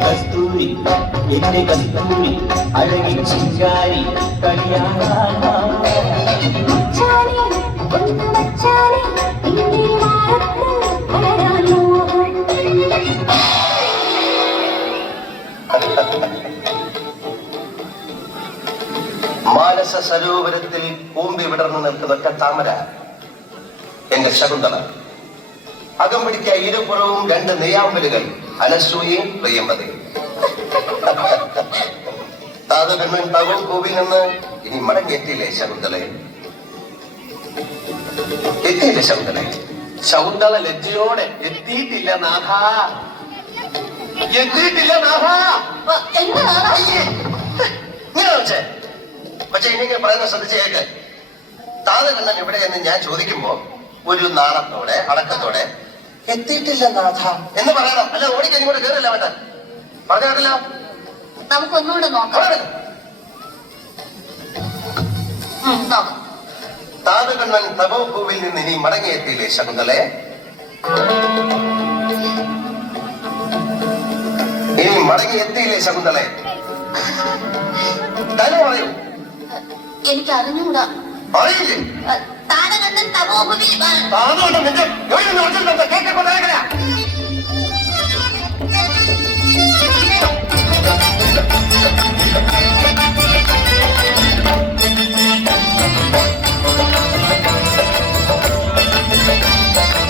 കസ്തൂരി എന്റെ കസ്തൂരി അഴകിൽ ചിങ്കാരി മാനസ സരോവരത്തിൽ കൂമ്പി വിടർന്നു നിൽക്കുന്ന താമര എന്റെ ശകുന്തള. അകം പിടിക്ക ഇരുപുറവും രണ്ട് നെയ്യാമ്പലുകൾ അനസൂയയും പ്രിയമ്പതയും. താതകണ്ണൻ തകവും പൂവിൽ നിന്ന് ഇനി മടങ്ങിയെത്തിയില്ലേ ശകുന്തളെ? എത്തിയില്ലേ ശകുന്തളെ? ശകുന്തള ലജ്ജയോടെ എത്തിയിട്ടില്ല നാഥ, എത്തിയിട്ടില്ല നാഥ. പക്ഷെ ഇനിങ്ങനെ പറയുന്ന ശ്രദ്ധിച്ച് കേക്ക്. താതകണ്ണൻ എവിടെയെന്ന് ഞാൻ ചോദിക്കുമ്പോ ഒരു നാണത്തോടെ അടക്കത്തോടെ എത്തിയിട്ടില്ല നാഥ എന്ന് പറയണം. അല്ല ഓടിക്കഴിഞ്ഞ് കൂടെ കേറില്ല വേണ്ട. പറഞ്ഞു കേട്ടില്ല. നമുക്കൊന്നുകൂടെ നോക്കാം. താതകണ്ണൻ തപോഭൂവിൽ നിന്ന് ഇനി മടങ്ങിയെത്തിയില്ലേ ശകുന്തളെ? ഇനി മടങ്ങിയെത്തിയില്ലേ ശകുന്തളെ? തന്നെ പറയൂ. എനിക്ക് അറിഞ്ഞൂടാ. അറിയില്ലേ? താതകണ്ണൻ തപോഭൂവിൽ കേൾക്കപ്പെട്ട